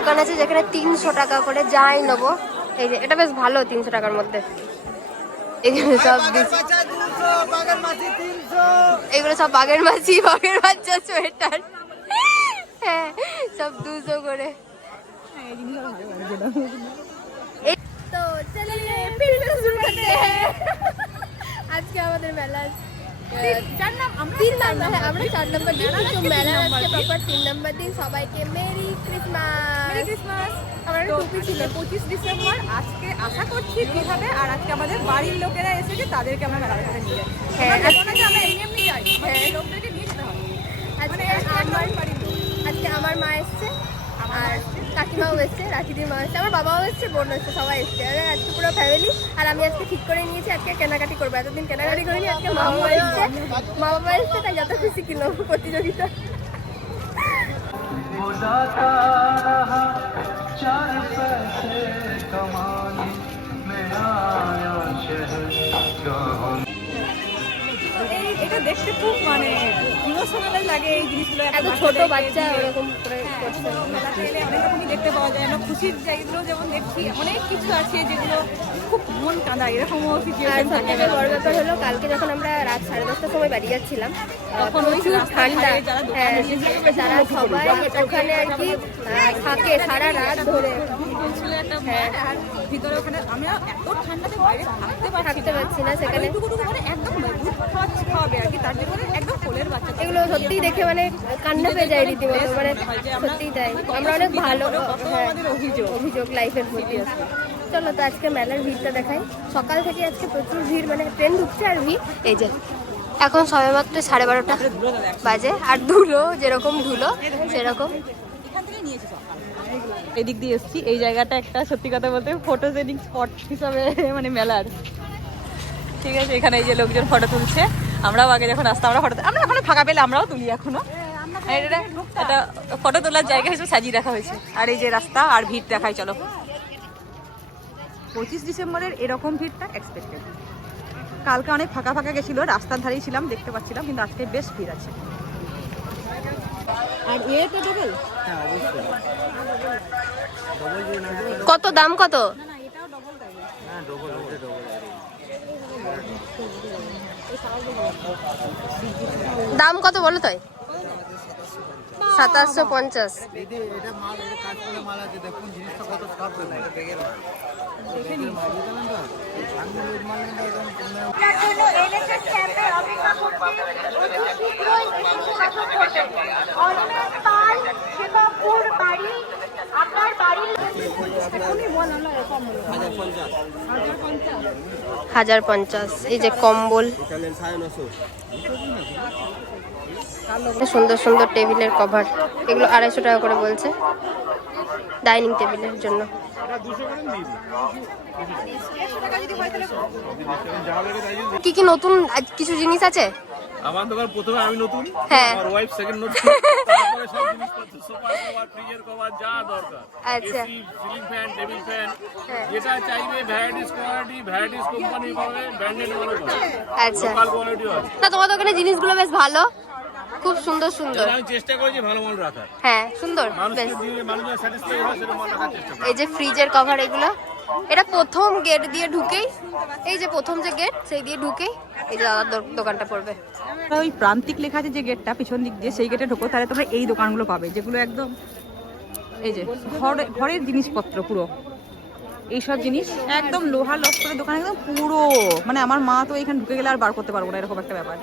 দোকান আছে যেখানে 300 টাকা করে যাই নেবো। এই যে এটা বেশ ভালো, 300 টাকার মধ্যে। এগুলো সব এগুলো সব বাঘের মাছি, বাঘের বাচ্চা, সোয়েটার, হ্যাঁ সব 200 করে। তো চলিয়ে আজকে আমাদের মেলা 4 নম্বর দিন, মেলা আজকে প্রপার 3 নম্বর দিন। সবাইকে মেরি ক্রিসমাস। আমার টুপি ছিল 25 ডিসেম্বর। আজকে আশা করছি কি হবে, আর আজকে আমাদের বাড়ির লোকেরা এসেছে, তাদেরকে আমরা মেলার কাছে নিয়ে যাই। হ্যাঁ আমরা এমনি যাই, লোকদেরকে নিয়ে যেতে হবে। আজকে আমার মা এসছে, আর কাকিমাও এসছে, রাখিদির মা এসছে, আমার বাবাও এসছে, বোন এসছে, সবাই এসছে। আজকে পুরো ফ্যামিলি। আর আমি আজকে ঠিক করে নিয়েছি আজকে কেনাকাটি করবো। এতদিন কেনাকাটি করিনি, আজকে মা বাবা এসছে, তাই যত খুশি কিলো প্রতিযোগিতা। এটা দেখতে খুব মানে ইমোশনাল লাগে এই জিনিসগুলো। এত ছোট বাচ্চা ওরকম করে করছে। মেলাতে এলে অনেক রকমই দেখতে পাওয়া যায়। আমরা খুশির জায়গাগুলো যেমন দেখছি, অনেক কিছু আছে যেগুলো খুব মন কাঁদা, এরকমও সিচুয়েশন থাকে। আর বড় ব্যাপার হলো, কালকে যখন আমরা রাত 10:30টার সময় বাড়ি যাচ্ছিলাম, তখন প্রচুর ঠান্ডা। যারা সবাই ওখানে আর কি থাকে সারা রাত ধরে, আর ভিতরে ওখানে আমরা এত ঠান্ডাতে বাইরে থাকতে পারছি না। সেখানে একদম খাওয়াবে আর কি, তার জন্য একদম কোলের বাচ্চা। এগুলো সত্যিই দেখে মানে কান্না পেয়ে যায় রীতিমতো, মানে সত্যিই তাই। আমরা অনেক ভালো অভিযোগ লাইফের প্রতি। চলো তো আজকে মেলার ভিড়টা দেখাই। সকাল থেকে আজকে প্রচুর ভিড়, মানে ট্রেন ঢুকছে আর ভিড়। এই যে এখন সবেমাত্র 12:30 বাজে, আর ধুলো যেরকম ধুলো সেরকম। এদিক দিয়ে এসেছি, এই জায়গাটা একটা সত্যি কথা বলতে ফটোজেনিক স্পট হিসাবে মানে মেলার, ঠিক আছে। এখানে এই যে লোকজন ফটো তুলছে, আমরাও আগে যখন আসতাম আমরা এখন ফাঁকা পেলে আমরাও তুলি এখনো। এটা ফটো তোলার জায়গা হিসেবে সাজিয়ে রাখা হয়েছে। আর এই যে রাস্তা আর ভিড় দেখাই, চলো। 25 ডিসেম্বরের এরকম ভিড়টা এক্সপেক্টেড। কালকে অনেক ফাঁকা ফাঁকা গেছিল, রাস্তার ধারেই ছিলাম, দেখতে পাচ্ছিলাম, কিন্তু আজকে বেশ ভিড় আছে। আর এটা ডবল, কত দাম কত? দাম কত বলো তাই? 2750। হাজার 50। এই যে কম্বল, সুন্দর সুন্দর টেবিলের কভার, এগুলো 250 টাকা করে বলছে ডাইনিং টেবিলের জন্য। কি কি নতুন কিছু জিনিস আছে? আমার দোকান প্রথমে আমি নতুন, হ্যাঁ, আমার ওয়াইফ সেকেন্ড নতুন, তারপরে সব জিনিসপত্র, সোফা কভার, ফ্রিজের কভার, যা দরকার, আচ্ছা, AC, ceiling fan, table fan, যেটা চাইবে ভ্যারাইটিস কোয়ালিটি, ভ্যারাইটিস কোম্পানি পাবে, ব্র্যান্ডেড মালও পাবে, আচ্ছা। লোকাল কোয়ালিটিও আছে। না তোমার দোকানে জিনিসগুলো বেশ ভালো, খুব সুন্দর সুন্দর। আমি চেষ্টা করেছি ভালো মাল রাখার, হ্যাঁ সুন্দর, বেশ। মানুষের স্যাটিসফাই হয় সেরকম মাল রাখার চেষ্টা করি। এই যে ফ্রিজের কভার, এগুলো এটা প্রথম গেট দিয়ে ঢুকেই, এই যে প্রথম যে গেট সেই দিয়ে ঢুকেই এই যে দাদার দোকানটা পড়বে। ওই প্রান্তিক লেখা আছে যে গেটটা পিছন দিক দিয়ে, সেই গেটে ঢোকো, তাহলে তোমরা এই দোকানগুলো পাবে যেগুলো একদম এই যে ঘরের জিনিসপত্র, পুরো এইসব জিনিস একদম লোহা লস্করের দোকান, একদম পুরো মানে আমার মা তো এখানে ঢুকে গেলে আর বার করতে পারবো না, এরকম একটা ব্যাপার।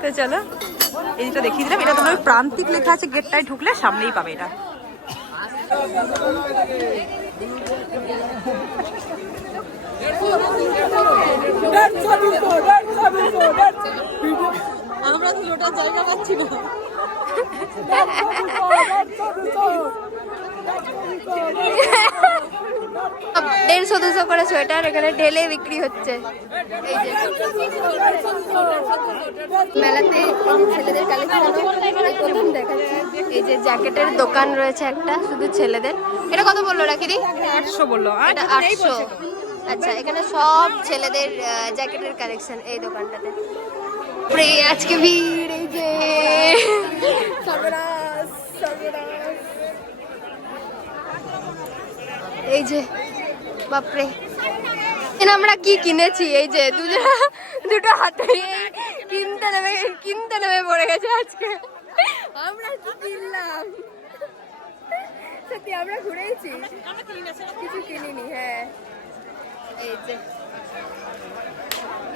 তো চলো এইটা দেখিয়ে দিলাম, এটা তোমার প্রান্তিক লেখা আছে গেটটায় ঢুকলে সামনেই পাবে এটা। আমরা দুটোটা জায়গা পাচ্ছি না। 150-200 করে সোয়েটার এখানে ঢেলে বিক্রি হচ্ছে। এই যে মেলাতে ছেলেদের কালেকশন প্রথম দেখা যায়। এই যে জ্যাকেটের দোকান রয়েছে একটা শুধু ছেলেদের। এটা কত বললো রাখিদি? 800 বললো। এটা 800। আচ্ছা, এখানে সব ছেলেদের জ্যাকেটের কালেকশন এই দোকানটাতে। আজকে ভিড়, এই যে সর্বনাশ সর্বনাশ। এই যে বাপরে, আমরা কি কিনেছি, এই যে দুটো হাতে কিনতে নেমে পড়ে গেছে আজকে। আমরা কি কিনলাম সত্যি, আমরা ঘুরেইছি, কিছু কিনিনি। হ্যাঁ এই যে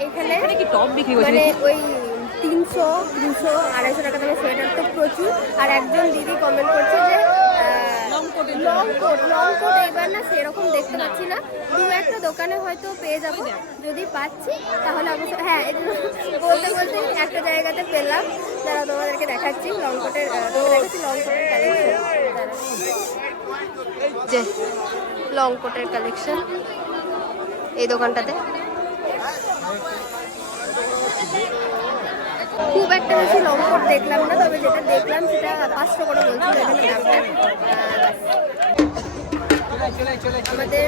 এখানে কি টপ বিক্রি মানে ওই 300, 200, 250 টাকা দামের সোয়েটার তো প্রচুর। আর একজন দিদি কমেন্ট করছে যে লং কোট এবার না সেরকম দেখতে পাচ্ছি না, দু একটা দোকানে হয়তো পেয়ে যাবো, যদি পাচ্ছি তাহলে অবশ্যই। হ্যাঁ বলতে বলতে একটা জায়গাতে পেলাম, যারা তোমাদেরকে দেখাচ্ছি লং কোটের কালেকশন। যে লং কোটের কালেকশন এই দোকানটাতে খুব একটা বেশি লং কোট দেখলাম না, তবে যেটা দেখলাম সেটা 500 করে বলছিল এখানে দামটা। আমাদের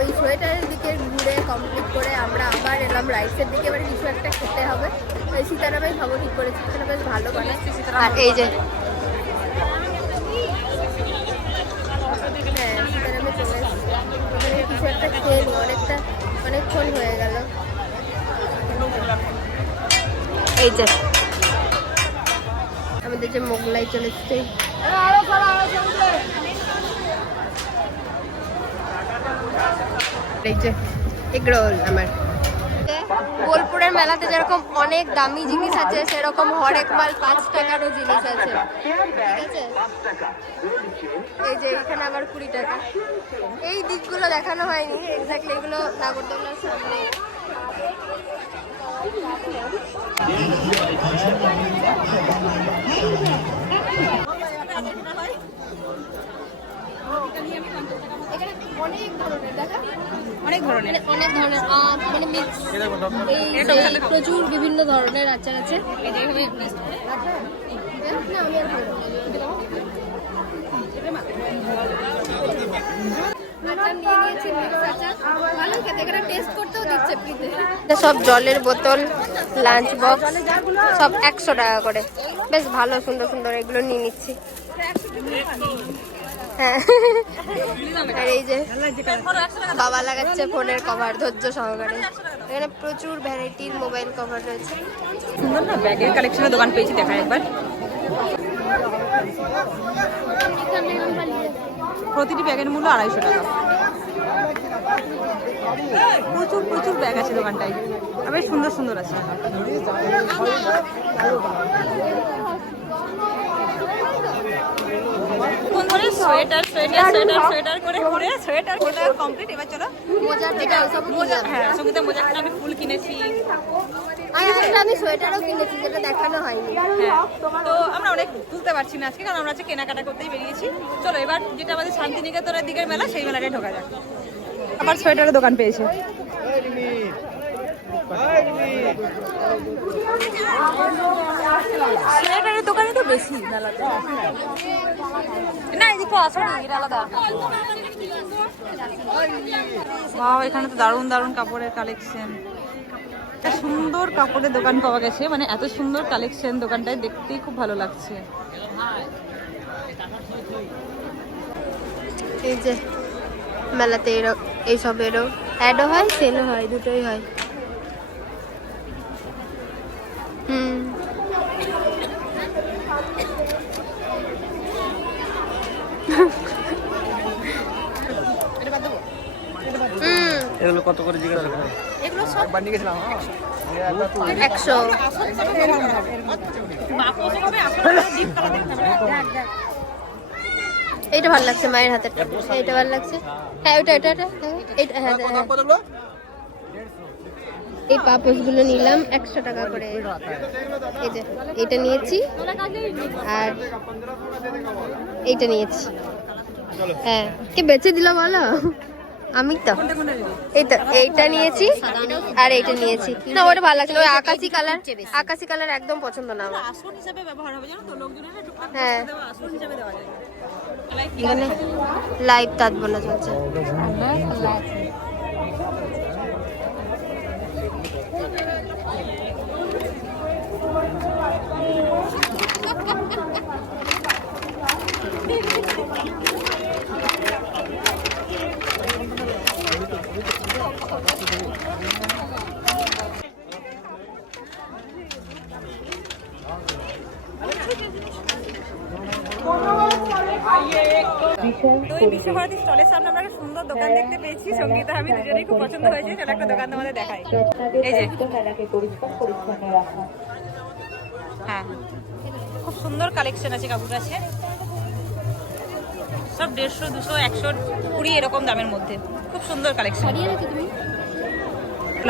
ওই সোয়েটারের দিকে ঘুরে কমপ্লিট করে আমরা আবার এলাম রাইসের দিকে। এবারে কিছু একটা খেতে হবে। সীতারামাই খাবো ঠিক করেছি, সেটা বেশ ভালো বানাচ্ছি। আর এই যে হ্যাঁ সীতারামে চলে এসেছি, ওখানে কিছু একটা খেয়ে নিই, অনেকক্ষণ হয়ে গেল। এই যে আমাদের যে মোগলাই চলে এসছে, এই যে এগ রোল। আমার বোলপুরের মেলাতে যেরকম অনেক দামি জিনিস আছে, সেরকম হরেক মাল 5 টাকারও জিনিস আছে, ঠিক আছে? এই যে এখানে আবার 20 টাকা। এই দিকগুলো দেখানো হয়নি এক্স্যাক্টলি, এগুলো নাগরদোলার সামনে। অনেক ধরনের মানে মিক্স, প্রচুর বিভিন্ন ধরনের আচার আছে। সব জলের বোতল, লাঞ্চ বক্স সব 100 টাকা করে, বেশ ভালো সুন্দর সুন্দর, এগুলো নিয়ে নিচ্ছি। হ্যাঁ আর এই যে বাবা লাগাচ্ছে ফোনের কভার ধৈর্য সহকারে। এখানে প্রচুর ভ্যারাইটির মোবাইল কভার রয়েছে। সুন্দর না, ব্যাগের কালেকশনের দোকান পেয়েছি, দেখা একবার। প্রতিটি ব্যাগের মূল্য 250 টাকা। প্রচুর প্রচুর ব্যাগ আছে দোকানটায়, বেশ সুন্দর সুন্দর আছে। সোয়েটার সোয়েটার সোয়েটার সোয়েটার করে ঘুরে সোয়েটার কেনা কমপ্লিট। এবার চলো হ্যাঁ সঙ্গীতা মোজা, আমি ফুল কিনেছি, আমি সোয়েটারও কিনেছি, যেটা দেখানো হয়নি। হ্যাঁ তো আমরা অনেক বুঝতে পারছি না আজকে, কারণ আমরা আজকে কেনাকাটা করতেই বেরিয়েছি। চলো এবার যেটা আমাদের শান্তিনিকেতনের দিকের মেলা, সেই মেলাটাই ঢোকা যাক। আবার সোয়েটারের দোকান পেয়েছে। সোয়েটারের দোকানে তো বেশি মেলাতে না, এদিকে আসলে এটা আলাদা। বাহ, এখানে তো দারুণ দারুণ কাপড়ের কালেকশন, সুন্দর কাপড়ের দোকান পাওয়া গেছে, মানে এত সুন্দর কালেকশন দোকানটায় দেখতেই খুব ভালো লাগছে। এই যে মেলাতে এইসবেরও অ্যাডও হয়, সেলও হয়, দুটোই হয়। এগুলো কত করে জিজ্ঞাসা করে? এগুলো সব 100। এইটা ভালো লাগছে, মায়ের হাতের, এইটা ভালো লাগছে। হ্যাঁ ওইটা এটা এটা এইটা, হ্যাঁ এই পাপোশগুলো নিলাম 100 টাকা করে। এই যে এটা নিয়েছি আর এইটা নিয়েছি। হ্যাঁ কে বেচে দিল বলো? আমি তো এইটা নিয়েছি আর এইটা নিয়েছি। না ওটা ভালো লাগছে, ওই আকাশি কালার একদম পছন্দ না আমার। আসন হিসেবে ব্যবহার হবে, জানো তো, লোকজনের টুকটাক হ্যাঁ দেওয়া আসন হিসেবে দেওয়া যায়। এখানে লাইভ তাঁত বোনা চলছে। তো এই বিশ্বভারতী স্টলের সামনে আমরা একটা সুন্দর দোকান দেখতে পেয়েছি। সঙ্গীতা আমি দুজনেই খুব পছন্দ হয়েছে। চলো একটা দোকান তোমাদের দেখাই। এই যে হ্যাঁ, খুব সুন্দর কালেকশন আছে কাপড় আছে, সব 150, 200, 120 এরকম দামের মধ্যে। খুব সুন্দর কালেকশন।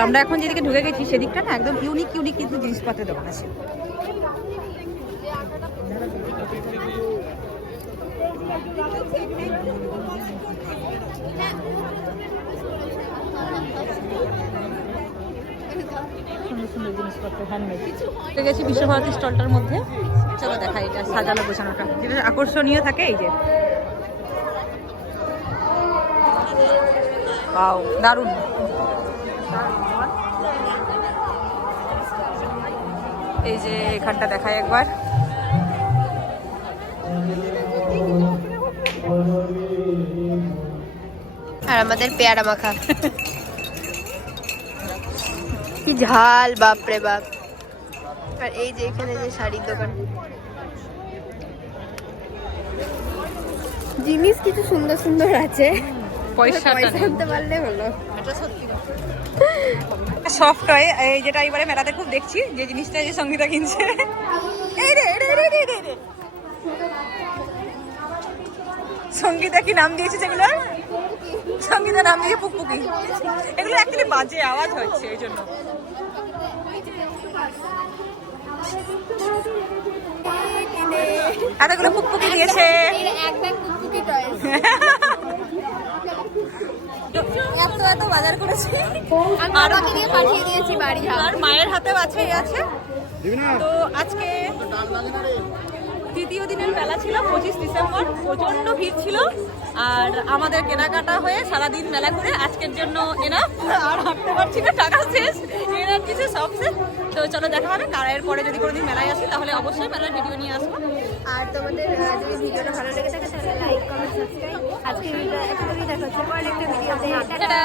আমরা এখন যেদিকে ঢুকে গেছি সেদিকটা না একদম ইউনিক ইউনিক কিন্তু জিনিসপত্রের দোকান আছে। সুন্দর সুন্দর জিনিসপত্র হ্যান্ডমেড গেছি বিশ্বভারতী স্টলটার মধ্যে। চলো দেখা এটা সাজানো গোছানোটা যেটা আকর্ষণীয় থাকে। এই যে ওয়াও, দারুণ। এই যে এখানটা দেখায় একবার। আর আমাদের পেয়ারা মাখা কি ঝাল, বাপরে বাপ। আর এই যে এখানে যে শাড়ির দোকান, জিনিস কিছু সুন্দর সুন্দর আছে, পয়সা আনতে পারলে হলো। সফট টয়, এই যেটা এবারে মেলাতে খুব দেখছি, যে জিনিসটা যে সঙ্গীতা কিনছে। এই রে রে রে রে রে রে। সঙ্গীতা কি নাম দিয়েছে যেগুলো? সঙ্গীতা নাম দিয়েছে পুকপুকি। এগুলো অ্যাকচুয়ালি বাজে আওয়াজ হচ্ছে এই জন্য। এতগুলো পুকপুকি দিয়েছে। এক ব্যাগ পুকপুকি টয়। এত এত বাজার করেছি আর বাকি দিয়ে পাঠিয়ে দিয়েছি বাড়ি। আর মায়ের হাতেও আছে, এই আছে। তো আজকে তৃতীয় দিনের মেলা ছিল, 25 ডিসেম্বর। প্রচন্ড ভিড় ছিল আর আমাদের কেনাকাটা হয়ে সারাদিন মেলা করে আজকের জন্য এনাফ। আর হাঁটতে পারছি না, টাকা শেষ, এনার্জি শেষ, সব শেষ। তো চলো দেখা হবে। কার এর পরে যদি কোনোদিন মেলায় আসি তাহলে অবশ্যই মেলার ভিডিও নিয়ে আসবো। আর তোমাদের যদি ভিডিওটা ভালো লেগে থাকে তাহলে লাইক, কমেন্ট, সাবস্ক্রাইব। আজকে ভিডিওটা এতটুকুই, দেখা হচ্ছে পরের একটা ভিডিওতে। টাটা।